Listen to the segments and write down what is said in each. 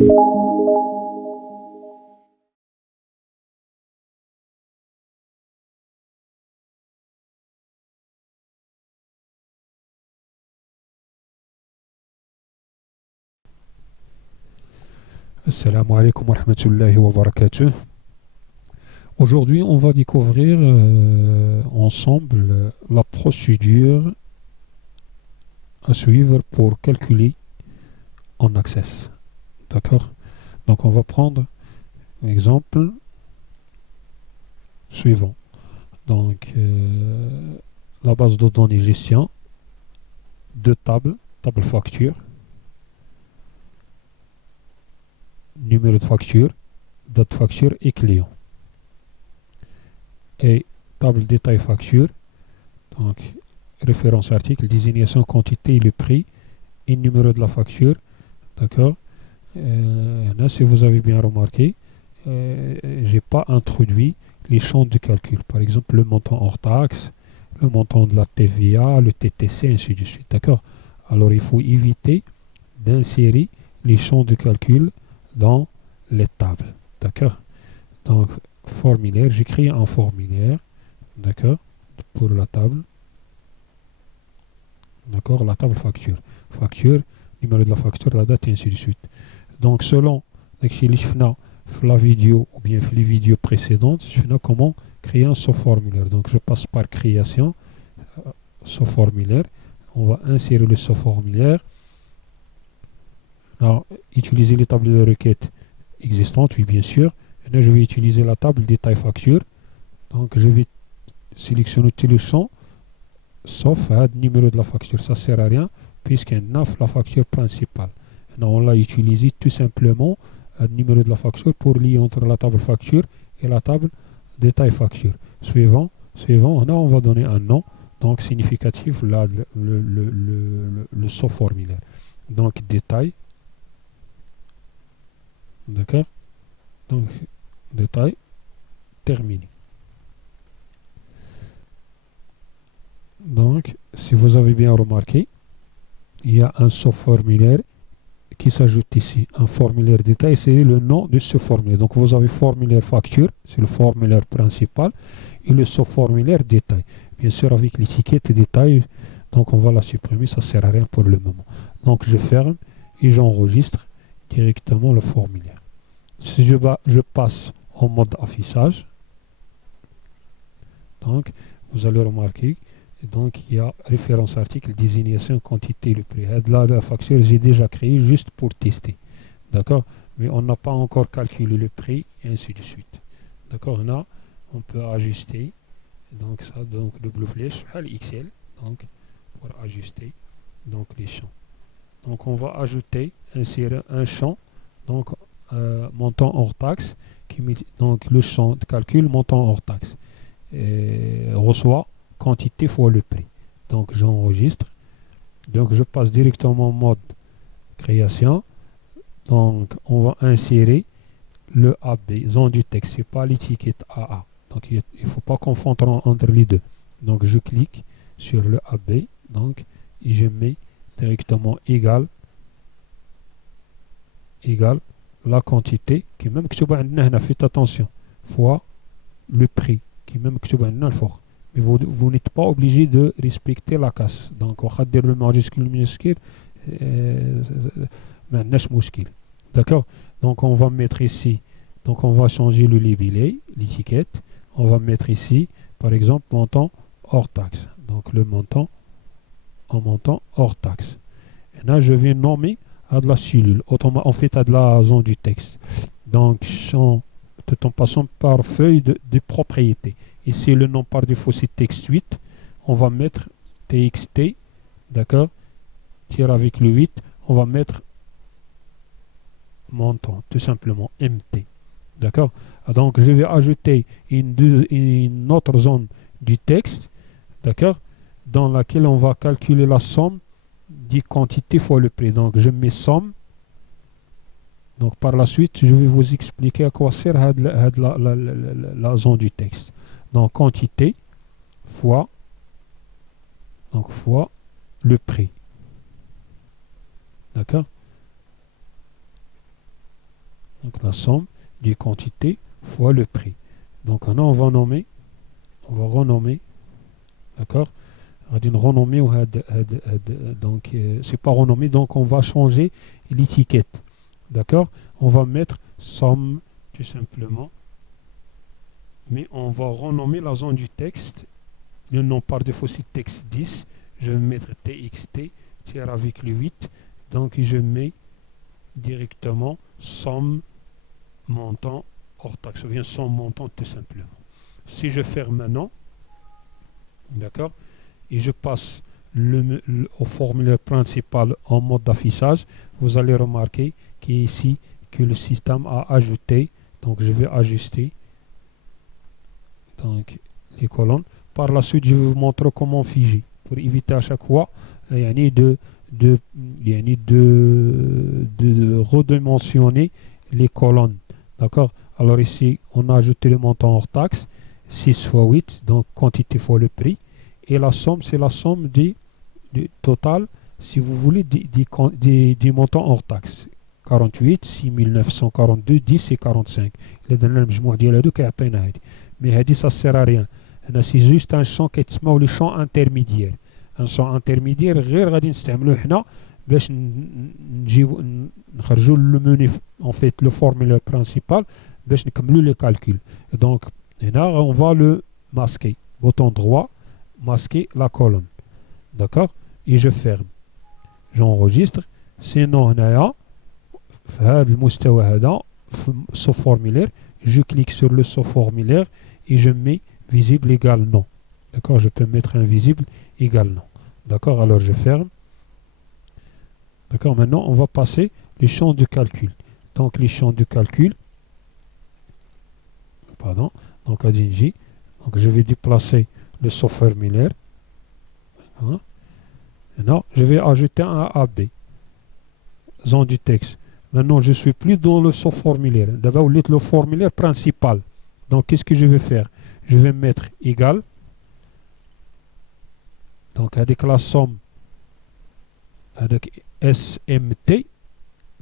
Assalamu alaikum wa rahmatullahi wa barakatuh. Aujourd'hui, on va découvrir ensemble la procédure à suivre pour calculer en access. D'accord? Donc, on va prendre l'exemple suivant. Donc, la base de données gestion, deux tables, table facture, numéro de facture, date facture et client. Et table détail facture, donc référence article, désignation quantité et le prix et numéro de la facture. D'accord. Là, si vous avez bien remarqué, j'ai pas introduit les champs de calcul. Par exemple, le montant hors taxe, le montant de la TVA, le TTC, ainsi de suite. D'accord. Alors, il faut éviter d'insérer les champs de calcul dans les tables. D'accord. Donc, formulaire, j'écris un formulaire. D'accord. Pour la table. D'accord. La table facture. Facture, numéro de la facture, la date, et ainsi de suite. Donc, selon la vidéo ou bien les vidéos précédentes, je fais comment créer un sous-formulaire. Donc, je passe par création, sous-formulaire. On va insérer le sous-formulaire. Alors, utiliser les tables de requête existantes, oui, bien sûr. Et là, je vais utiliser la table détail facture. Donc, je vais sélectionner tous les champs, sauf le numéro de la facture. Ça ne sert à rien, puisqu'elle a la facture principale. Et on l'a utilisé tout simplement le numéro de la facture pour lier entre la table facture et la table détail facture. Suivant, là, on va donner un nom, donc significatif, là, le sous-formulaire. Donc, détail. D'accord. Donc, détail terminé. Donc, si vous avez bien remarqué, il y a un sous-formulaire qui s'ajoute ici. Un formulaire détail, c'est le nom de ce formulaire. Donc, vous avez formulaire facture, c'est le formulaire principal, et le sous-formulaire détail. Bien sûr, avec l'étiquette détail, donc on va la supprimer, ça ne sert à rien pour le moment. Donc, je ferme et j'enregistre directement le formulaire. Si je passe en mode affichage, donc, vous allez remarquer, donc il y a référence article, désignation, quantité, le prix. Là, la facture, j'ai déjà créé juste pour tester. D'accord. Mais on n'a pas encore calculé le prix, et ainsi de suite. D'accord. Là, on peut ajuster. Donc, ça, donc, double flèche, XL. Donc, pour ajuster donc les champs. Donc, on va ajouter, insérer un champ. Donc, montant hors taxe. Donc, le champ de calcul, montant hors taxe. Reçoit quantité fois le prix. Donc j'enregistre. Donc je passe directement en mode création. Donc on va insérer le AB, zone du texte, c'est pas l'étiquette AA. Donc il ne faut pas confondre entre les deux. Donc je clique sur le AB, donc et je mets directement égal la quantité qui même que faites attention fois le prix qui même que le fort. Mais vous n'êtes pas obligé de respecter la casse. Donc, on va dire le majuscule minuscule, d'accord. Donc, on va mettre ici, donc on va changer le libellé, l'étiquette. On va mettre ici, par exemple, montant hors taxe. Donc, le montant en montant hors taxe. Et là, je vais nommer à de la cellule, en fait à de la zone du texte. Donc, champ, tout en passant par feuille de propriété. Ici, le nom par défaut, c'est texte 8. On va mettre txt, d'accord, tire avec le 8. On va mettre montant, tout simplement, mt. D'accord. Donc, je vais ajouter une autre zone du texte, d'accord, dans laquelle on va calculer la somme des quantités fois le prix. Donc, je mets somme. Donc, par la suite, je vais vous expliquer à quoi sert la zone du texte. Donc, quantité fois le prix. D'accord. Donc la somme du quantité fois le prix. Donc là, on va renommer, d'accord. Renommer donc c'est pas renommé, donc on va changer l'étiquette, d'accord. On va mettre somme tout simplement, mais on va renommer la zone du texte. Le nom par défaut c'est texte 10, je vais mettre txt tiret avec le 8, donc je mets directement somme montant hors taxe, ou bien somme montant tout simplement. Si je ferme maintenant, d'accord, et je passe au formulaire principal en mode d'affichage, vous allez remarquer qu'ici que le système a ajouté, donc je vais ajuster donc les colonnes. Par la suite, je vais vous montrer comment figer pour éviter à chaque fois de redimensionner les colonnes. D'accord. Alors ici, on a ajouté le montant hors taxe, 6 fois 8, donc quantité fois le prix. Et la somme, c'est la somme du total, si vous voulez, des montants hors taxe. 48, 6942, 10 et 45. Mais ça ne sert à rien. C'est juste un champ qui est le champ intermédiaire. Un champ intermédiaire, غير غادي نستعملوه هنا باش نجيو نخرجوا le menu, en fait le formulaire principal باش نكملوا les calculs. Donc هنا on va le masquer. Bouton droit, masquer la colonne. D'accord. Et je ferme. J'enregistre. Sinon هنايا في هذا المستوى هذا ce formulaire, je clique sur le sous-formulaire et je mets visible égale non. D'accord, je peux mettre invisible égale non. D'accord, alors je ferme. D'accord, maintenant on va passer les champs de calcul. Donc les champs de calcul, pardon, donc à DNG, donc je vais déplacer le sous-formulaire. Hein. Maintenant, je vais ajouter un AB, zone du texte. Maintenant, je ne suis plus dans le sous-formulaire. D'abord, le formulaire principal. Donc, qu'est-ce que je vais faire? Je vais mettre égal. Donc, avec la somme, avec SMT.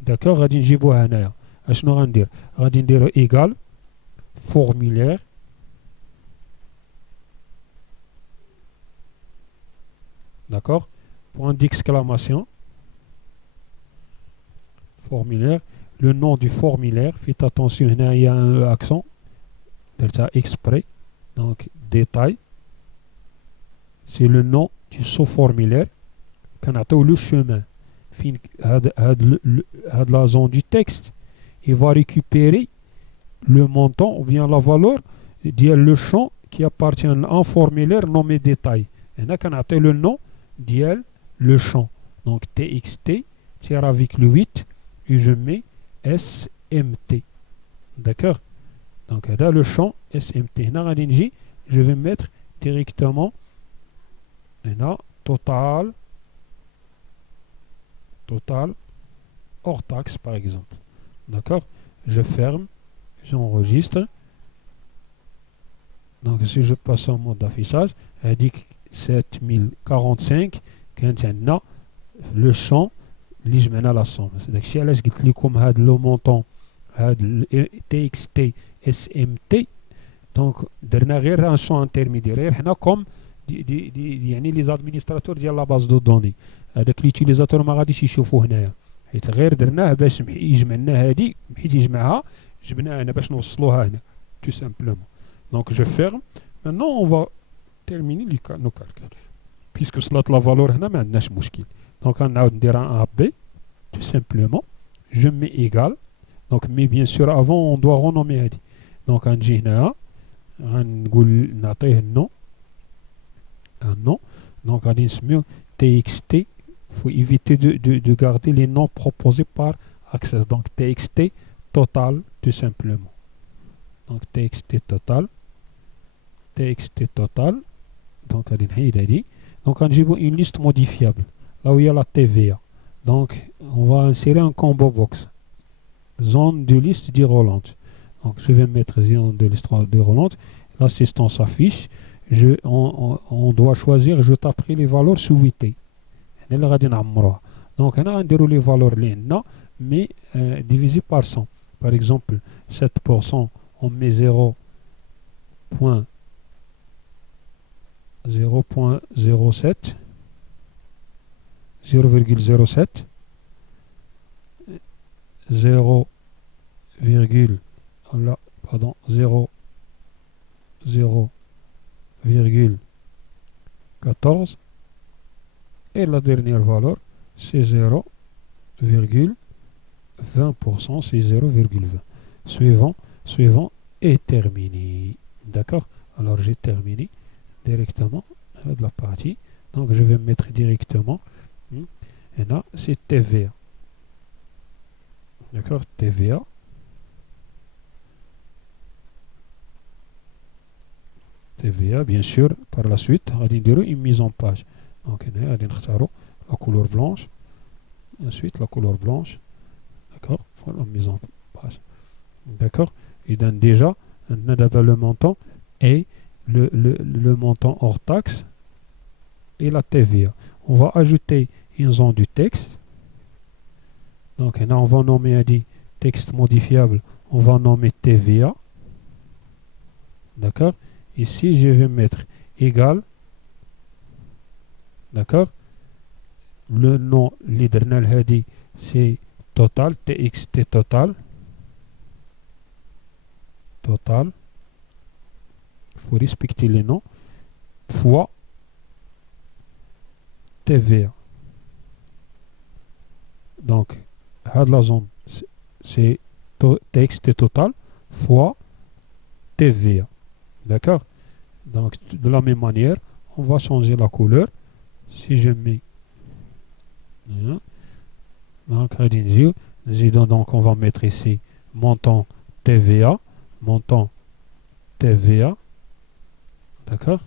D'accord? غادي نجيبوها هنايا. اشنو غندير؟ غادي نديرو égal formulaire. D'accord? Point d'exclamation. Formulaire, le nom du formulaire, faites attention, il y a un accent, exprès, donc détail, c'est le nom du sous-formulaire, qu'on attend le chemin, la zone du texte, il va récupérer le montant ou bien la valeur le champ qui appartient à un formulaire nommé détail. Et là, qu'on attend le nom le champ, donc txt, tiret avec le 8, et je mets SMT. D'accord? Donc là, le champ SMT. Je vais mettre directement là, total hors taxe, par exemple. D'accord? Je ferme, j'enregistre. Donc si je passe en mode d'affichage, elle dit 7045, quand il y a le champ اللي جمعنا لا صوم. داكشي علاش قلت لكم هذا لو مونطون هذا تي اكس تي اس ام تي دونك درنا غير ان شون انترميدير غير حنا كوم دي يعني لي زادمينستراتور ديال لا باز دو دوني. هذاك ليوتيليزاتور ما غاديش يشوفوه هنايا حيت غير درناه باش يجمعنا هادي حيت يجمعها جبناها هنا باش نوصلوها هنا tout simplement. Donc je ferme. Maintenant on va terminer nos calculs puisque صلات لا فالور هنا ما عندناش مشكل. Donc on a un AB, tout simplement. Je mets égal. Donc, mais bien sûr, avant, on doit renommer. Donc, on dit un nom. Un nom. Donc, on dit TXT. Il faut éviter de garder les noms proposés par Access. Donc, TXT total, tout simplement. Donc, TXT total. TXT total. Donc, on dit. Donc, on dit une liste modifiable. Là où il y a la TVA. Donc, on va insérer un combo box. Zone de liste déroulante. Donc, je vais mettre zone de liste déroulante. L'assistant s'affiche. On doit choisir, je taperai les valeurs souhaitées. Donc, on a les valeurs là, mais divisé par 100. par exemple 7%, on met 0.07, 0,07, 0, pardon, 0,14 et la dernière valeur c'est 0,20%, c'est 0,20. Suivant est terminé. D'accord? Alors j'ai terminé directement de la partie. Donc je vais mettre directement. Et là c'est TVA. D'accord? TVA. TVA, bien sûr, par la suite, on va dire une mise en page. Donc, on va dire la couleur blanche. Ensuite, la couleur blanche. D'accord? Pour la mise en page. D'accord? Et donc, déjà, on a le montant et le montant hors taxe et la TVA. On va ajouter une zone du texte. Donc, là, on va nommer dit texte modifiable. On va nommer TVA. D'accord? Ici, je vais mettre égal, d'accord? Le nom, l'hydernal hadi, c'est total, txt total. Total. Il faut respecter les noms. Fois TVA. Donc, la zone, c'est txt total fois TVA. D'accord? Donc, de la même manière, on va changer la couleur. Si je mets donc on va mettre ici montant TVA, d'accord.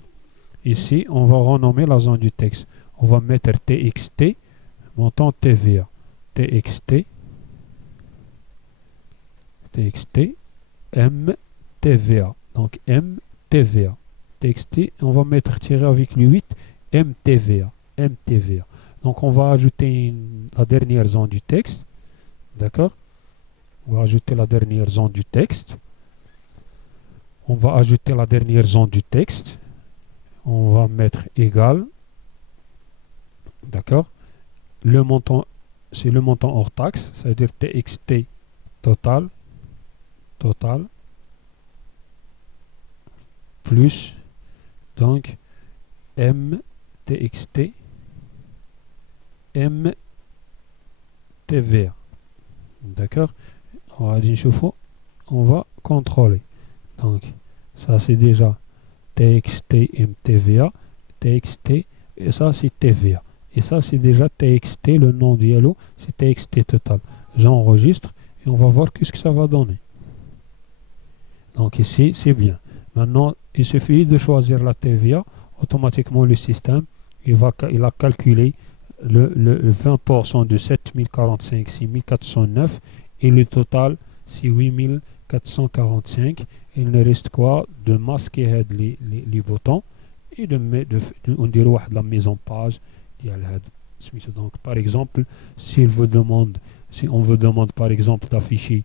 Ici on va renommer la zone du texte, on va mettre TXT montant TVA, TXT MTVA, donc MTVA, TXT, on va mettre tiré avec le 8 MTVA. Donc on va ajouter la dernière zone du texte. D'accord? On va ajouter la dernière zone du texte. On va ajouter la dernière zone du texte. On va mettre égal. D'accord? Le montant, c'est le montant hors taxe, c'est-à-dire TXT total plus donc MTXT MTVA. D'accord? On va contrôler. Donc, ça c'est déjà TXT MTVA, TXT, et ça c'est TVA. Et ça c'est déjà TXT, le nom du hello, c'est TXT total. J'enregistre et on va voir qu'est-ce que ça va donner. Donc ici, c'est bien. Maintenant, il suffit de choisir la TVA. Automatiquement, le système, il a calculé le 20% de 7045, 6409 et le total, c'est 8445. Il ne reste quoi? De masquer les boutons et on dirait la mise en page. Donc, par exemple, si on vous demande par exemple d'afficher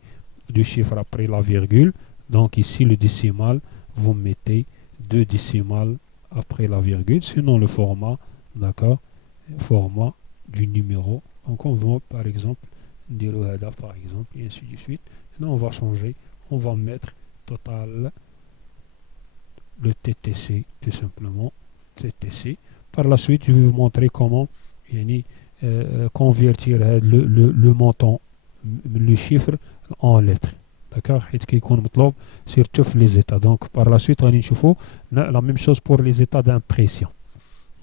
du chiffre après la virgule, donc ici le décimal, vous mettez 2 décimales après la virgule, sinon le format, d'accord, format du numéro. Donc on va par exemple dire le header par exemple, et ainsi de suite. Et là on va changer, on va mettre total le TTC, tout simplement, TTC. Par la suite, je vais vous montrer comment convertir le montant, le chiffre en lettres. D'accord? Surtout les états. Donc, par la suite, on va la même chose pour les états d'impression.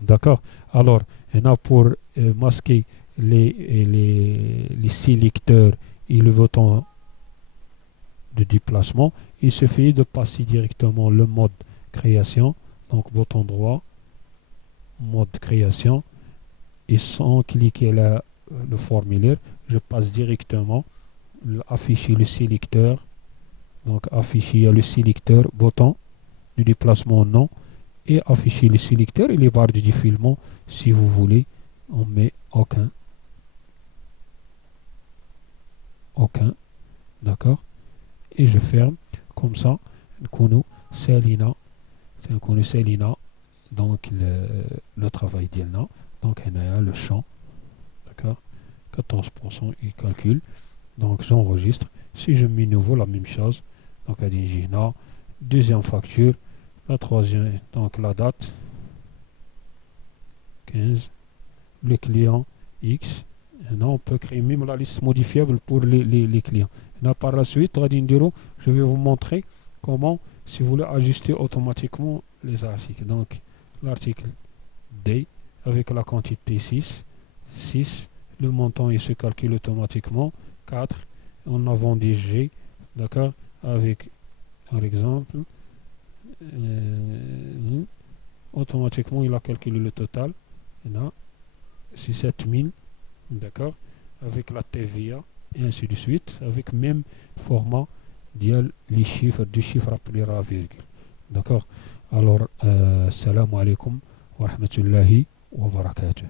D'accord? Alors, on a pour masquer les sélecteurs et le bouton de déplacement, il suffit de passer directement le mode création, donc bouton droit, mode création, et sans cliquer le formulaire, je passe directement afficher le sélecteur, donc afficher le sélecteur, bouton de déplacement non, et afficher le sélecteur et les barres de défilement. Si vous voulez, on met aucun, d'accord. et je ferme. Comme ça, نكونوا سالينا donc le travail ديالنا. Donc هنايا le champ, d'accord, 14% il calcule. Donc j'enregistre. Si je mets nouveau la même chose, donc à Dingina, deuxième facture, la troisième, donc la date 15, le client X. Là, on peut créer même la liste modifiable pour les clients. Là, par la suite, je vais vous montrer comment, si vous voulez, ajuster automatiquement les articles. Donc, l'article D avec la quantité 6, le montant il se calcule automatiquement. 4, on a vendu G, d'accord, avec, par exemple, automatiquement il a calculé le total. Là, c'est 7000, d'accord, avec la TVA et ainsi de suite, avec même format les chiffres, du chiffre appelé la virgule. D'accord. Alors, salam alaikum wa rahmatullahi wa barakatuh.